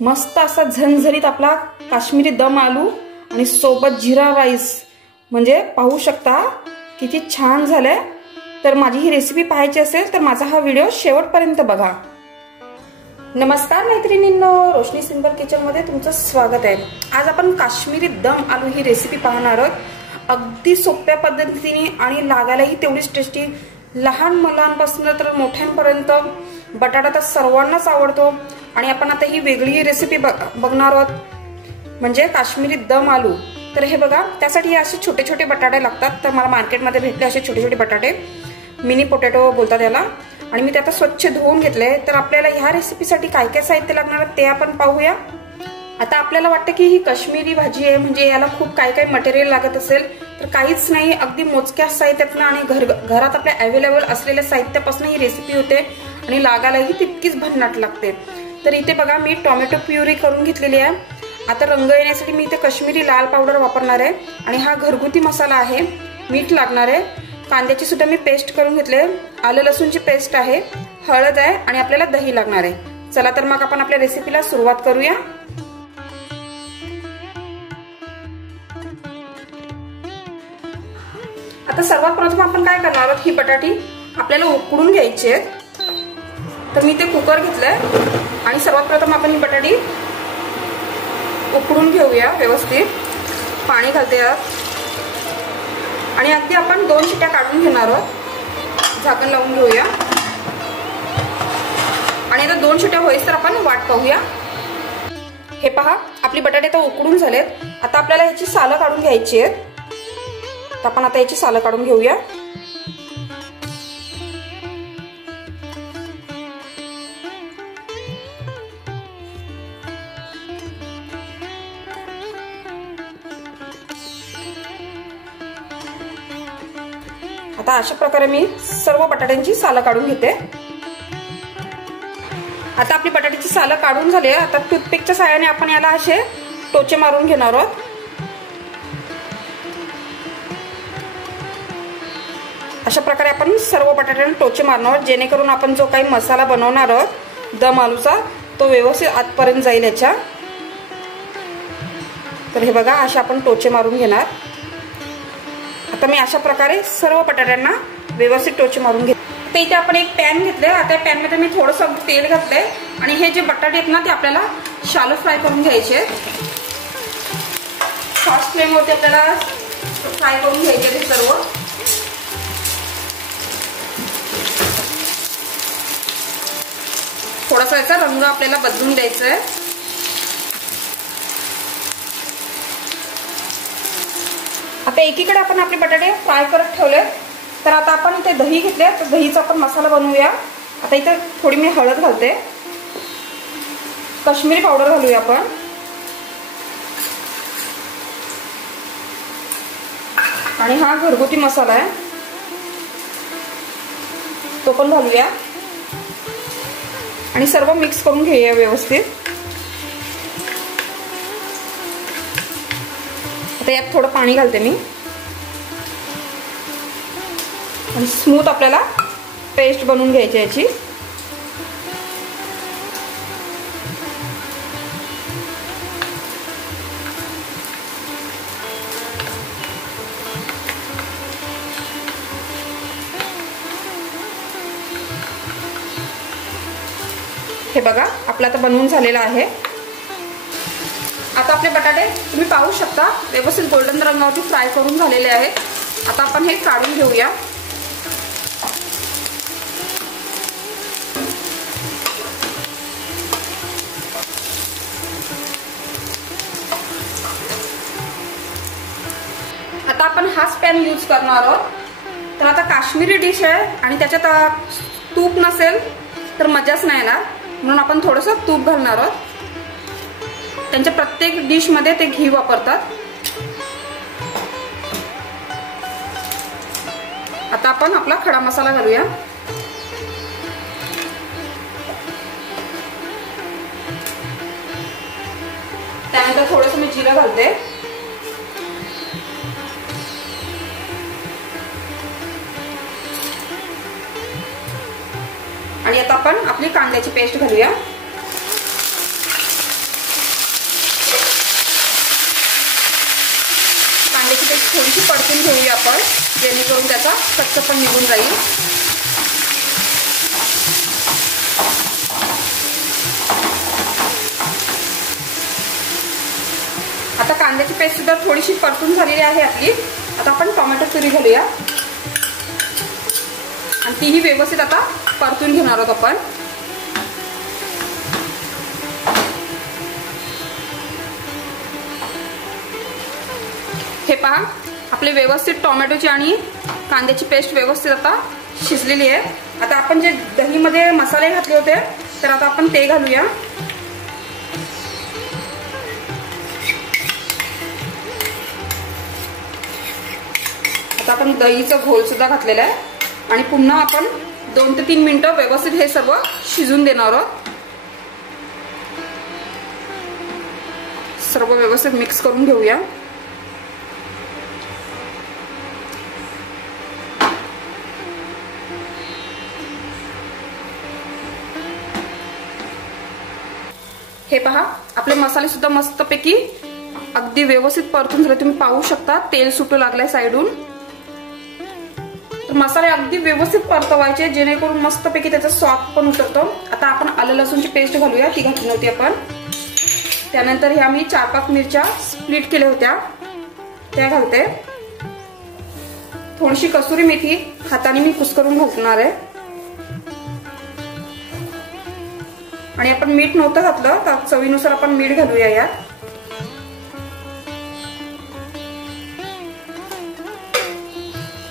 मस्त असा झणझणीत आपला काश्मीरी दम आलू आणि सोबत जिरा राईस, म्हणजे पाहू शकता किती छान झालंय। तर माझी ही रेसिपी पाहायची असेल तर माझा हा व्हिडिओ शेवटपर्यंत बघा। नमस्कार मैत्रिणींनो, रोशनी सिंपल किचन मध्ये तुमचं स्वागत आहे। आज आपण काश्मीरी दम आलू ही रेसिपी पाहणार आहोत। अगदी सोप्या पद्धतीने आणि लागायलाही तेवढीच टेस्टी। लहान मुलांपासून तर मोठ्यांपर्यंत बटाटा तर सर्वांनाच आवडतो आणि आपण आता ही वेगळी रेसिपी बघणार आहोत, म्हणजे काश्मीरी दम आलू। तर हे बघा, त्यासाठी असे छोटे छोटे बटाटे लागतात। तर मला मार्केटमध्ये भेटले असे छोटे छोटे बटाटे, मिनी पोटॅटो बोलतात याला, आणि मी ते आता स्वच्छ धुवून घेतले। तर आपल्याला ह्या रेसिपीसाठी काय काय साहित्य लागणार ते आपण पाहूया। आता आपल्याला वाटतं की ही काश्मीरी भाजी आहे, म्हणजे याला खूप काय काय मटेरियल लागत असेल, तर काहीच नाही। अगदी मोजक्या साहित्यातून आणि घरात आपल्या अवेलेबल असलेल्या साहित्यापासून ही रेसिपी होते आणि लागायलाही तितकीच भन्नाट लागते। तर इथे बघा, मी टोमॅटो प्युरी करून घेतलेली आहे। आता रंग येण्यासाठी मी इथे काश्मीरी लाल पावडर वापरणार आहे आणि हा घरगुती मसाला आहे। मीठ लागणार आहे, कांद्याची सुद्धा मी पेस्ट करून घेतले, आलं लसूणची पेस्ट आहे, हळद आहे आणि आपल्याला दही लागणार आहे। चला तर मग आपण आपल्या रेसिपीला सुरुवात करूया। आता सर्वात प्रथम आपण काय करणार आहोत, ही बटाटी आपल्याला उकडून घ्यायची आहेत। तर मी ते कुकर घेतलंय आणि सर्वात प्रथम आपण ही बटाटी उकडून घेऊया व्यवस्थित। पाणी घालते यात आणि अगदी आपण 2 शिट्ट्या काढून घेणार आहोत। झाकण लावून घेऊया आणि आता 2 शिट्ट्या होईस तर आपण वाट पाहूया। हे पहा, आपली बटाटे तर उकडून झालेत। आता आपल्याला याची सालं काढून घ्यायची आहेत। तर आपण आता याची सालं काढून घेऊया। आता अशा प्रकारे मी सर्व बटाट्यांची सालं काढून घेते। आता आपली बटाट्याची सालं काढून झाली आहे। आता टूथपिकच्या साहाय्याने आपण याला असे टोचे मारून घेणार आहोत। अशा प्रकारे आपण सर्व बटाट्यांना टोचे मारणार आहोत, जेणेकरून आपण जो काही मसाला बनवणार आहोत दम आलूचा, तो व्यवस्थित आतपर्यंत जाईल याच्या। तर हे बघा, असे आपण टोचे मारून घेणार। आता मी अशा प्रकारे सर्व बटाट्यांना व्यवस्थित टोचे मारून घेते। तर इथे आपण एक पॅन घेतले। आता पॅन मध्ये मी थोडंसं तेल घातलंय आणि हे जे बटाटे आहेत ना, ते आपल्याला शालो फ्राय करून घ्यायचे। फास्ट फ्लेम वरती आपल्याला फ्राय करून घ्यायचे ते सर्व। थोडासा याचा रंग आपल्याला बदलून द्यायचा आहे। आता एकीकडे आपण आपले बटाटे फ्राय करत ठेवले। तर आता आपण इथे दही घेतले, तर दहीचा आपण मसाला बनवूया। आता इथे थोडी मी हळद घालते, काश्मीरी पावडर घालूया आपण, आणि हा घरगुती मसाला आहे तो पण घालूया आणि सर्व मिक्स करून घेऊया व्यवस्थित। आता यात थोडं पाणी घालते मी आणि स्मूथ आपल्याला पेस्ट बनवून घ्यायची याची। हे बघा, आपला आता बनवून झालेला आहे। आता आपले बटाटे तुम्ही पाहू शकता व्यवस्थित गोल्डन रंगावरती फ्राय करून झालेले आहेत। आता आपण हे काढून घेऊया। आता आपण हाच पॅन यूज करणार आहोत। तर आता काश्मीरी डिश आहे आणि त्याच्यात तूप नसेल तर मजाच नाही येणार, म्हणून आपण थोडंसं तूप घालणार आहोत। त्यांच्या प्रत्येक डिश मध्ये ते घी वापरतात। आता आपण आपला खडा मसाला घालूया। त्यानंतर थोडंसं मी जिरं घालते आणि आता आपण आपली कांद्याची पेस्ट घालूया। आपण, जेणेकरून त्याचा कच्चापण निघून जाईल. आता कांद्याची पेस्ट सुद्धा थोडीशी परतून झालेली आहे आपली. आता आपण टोमॅटो प्युरी घालूया आणि तीही व्यवस्थित आता परतून घेणार आहोत आपण. हे पहा, आपले व्यवस्थित टोमॅटोची आणि कांद्याची पेस्ट व्यवस्थित आता शिजलेली आहे. आता आपण जे दहीमध्ये मसाले घातले होते तर आता आपण ते घालूया. आता आपण दहीचा घोल सुद्धा घातलेला आहे आणि पुन्हा आपण 2 ते 3 मिनिटं व्यवस्थित हे सर्व शिजून देणार आहोत. सर्व व्यवस्थित मिक्स करून घेऊया. हे पहा, आपले मसाले सुद्धा मस्तपैकी अगदी व्यवस्थित परतून झाले. तुम्ही पाहू शकता तेल सुटू लागलंय साइडून. तर मसाले अगदी व्यवस्थित परतवायचे जेणेकरून मस्तपैकी त्याचा स्वाद पण उतरतो. आता आपण आलं लसूणची पेस्ट घालूया, ती घातली नव्हती आपण. त्यानंतर ह्या मी 4-5 मिरच्या स्प्लिट केल्या होत्या त्या घालते. थोडीशी कसुरी मेथी हाताने मी कुस्करून घालणार आहे. आणि आपण मीठ नव्हतं घातलं तर चवीनुसार आपण मीठ घालूया यात.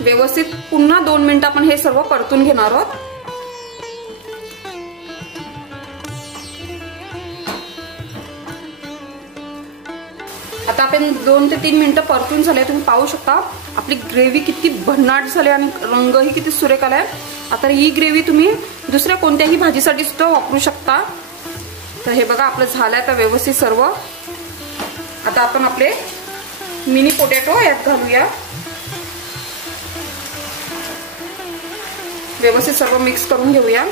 व्यवस्थित पुन्हा 2 मिनिटं आपण हे सर्व परतून घेणार आहोत. आता आपण 2 ते 3 मिनिटं परतून झाले. तुम्ही पाहू शकता आपली ग्रेव्ही किती भन्नाट झाली आणि रंगही किती सुरेख आलाय. आता ही ग्रेव्ही तुम्ही दुसऱ्या कोणत्याही भाजीसाठी सुद्धा वापरू शकता. तर हे बघा आपलं झालंय आता व्यवस्थित सर्व. आता आपण आपले मिनी पोटॅटो यात घालूया. व्यवस्थित सर्व मिक्स करून घेऊया.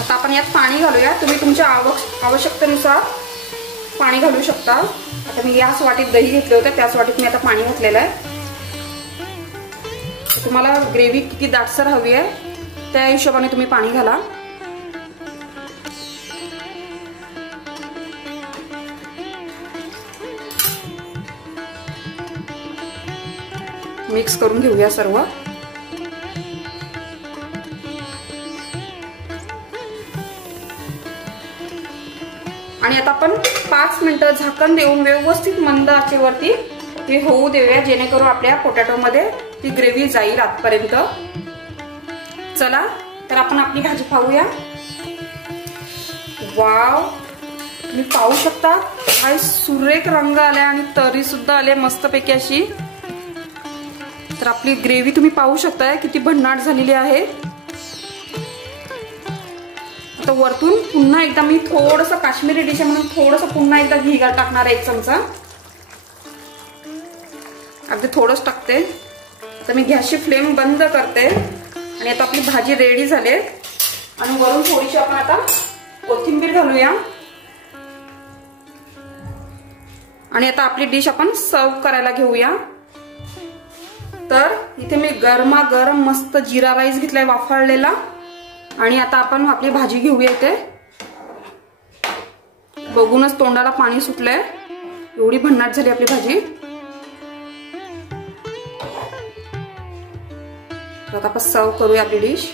आता आपण यात पाणी घालूया. तुम्ही तुमच्या आवश्यकतेनुसार पाणी घालू शकता. आता मी याच वाटीत दही घेतले होते त्याच वाटीत मी आता पाणी घातलेलं आहे. तुम्हाला ग्रेव्ही किती दाटसर हवी आहे त्या हिशोबाने तुम्ही पाणी घाला. मिक्स करून घेऊया सर्व. आणि आता आपण 5 मिनिटं झाकण देऊन व्यवस्थित मंद आचेवरती ते होऊ देऊया जेणेकरून आपल्या पोटॅटो मध्ये ती ग्रेव्ही जाईल आतपर्यंत. चला तर आपण आपली भाजी पाहूया. वाव, तुम्ही पाहू शकता काय सुरेख रंग आलाय आणि तरी सुद्धा आले मस्तपैकी अशी. तर आपली ग्रेव्ही तुम्ही पाहू शकताय किती भन्नाट झालेली आहे. आता वरतून पुन्हा एकदा मी थोडंसं काश्मीरी डिश म्हणून थोडंसं पुन्हा एकदा घी टाकणार आहे 1 चमचा. अगदी थोडंच टाकते. तर मी गॅसची फ्लेम बंद करते आणि आता आपली भाजी रेडी झाली. आणि वरून थोडीशी आपण आता कोथिंबीर घालूया. आणि आता आपली डिश आपण सर्व करायला घेऊया. तर इथे मी गरमागरम मस्त जिरा राईस घेतलाय वाफळलेला. आणि आता आपण आपली भाजी घेऊया. इथे बघूनच तोंडाला पाणी सुटलंय, एवढी भन्नाट झाली आपली भाजी. आता आपण सर्व करूया आपली डिश.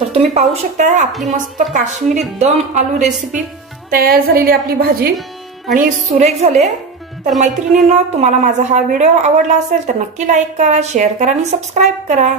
तर तुम्ही पाहू शकता आपली मस्त काश्मीरी दम आलू रेसिपी तयार झालेली आपली भाजी आणि सुरेख झाले. तर मैत्रिणींनो, तुम्हाला माझा हा व्हिडिओ आवडला असेल तर नक्की लाईक करा, शेअर करा आणि सबस्क्राईब करा.